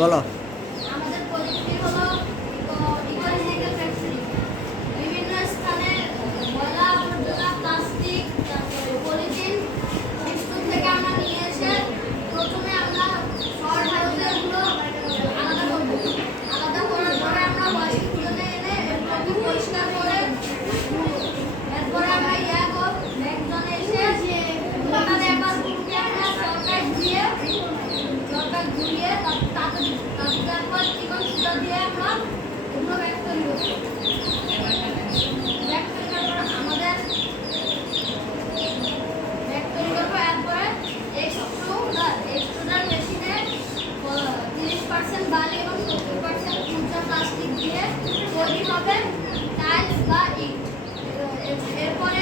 বলো। আমাদের পরিচিতি হলো ইকোলজিক্যাল ফ্যাক্টরি। বিভিন্ন স্থানে ময়লা আবর্জনা, প্লাস্টিক, তারপরে পলিথিন স্কুল থেকে আমরা নিয়ে এসে প্রথমে আমরা শর্ট হাউসগুলো আলাদা করব। আলাদা করার পরে আমরা ওয়াশিং মেশিনে এনে এগুলোকে পরিষ্কার করে এরপরে আমরা একজনে এসে ওখানে একবার আমরা সরকার ঘুরিয়ে তারপর চিকন সুতা দিয়ে আমরা ওগুলো ব্যাক তৈরি করবো। ব্যাক তৈরি করার পর আমাদের ব্যাক তৈরি করবো। এরপরে এক্সট্রুডার মেশিনে 30% বালি এবং 70% খুচরা প্লাস্টিক দিয়ে তৈরি হবে টাইলস বা ইট। এরপরে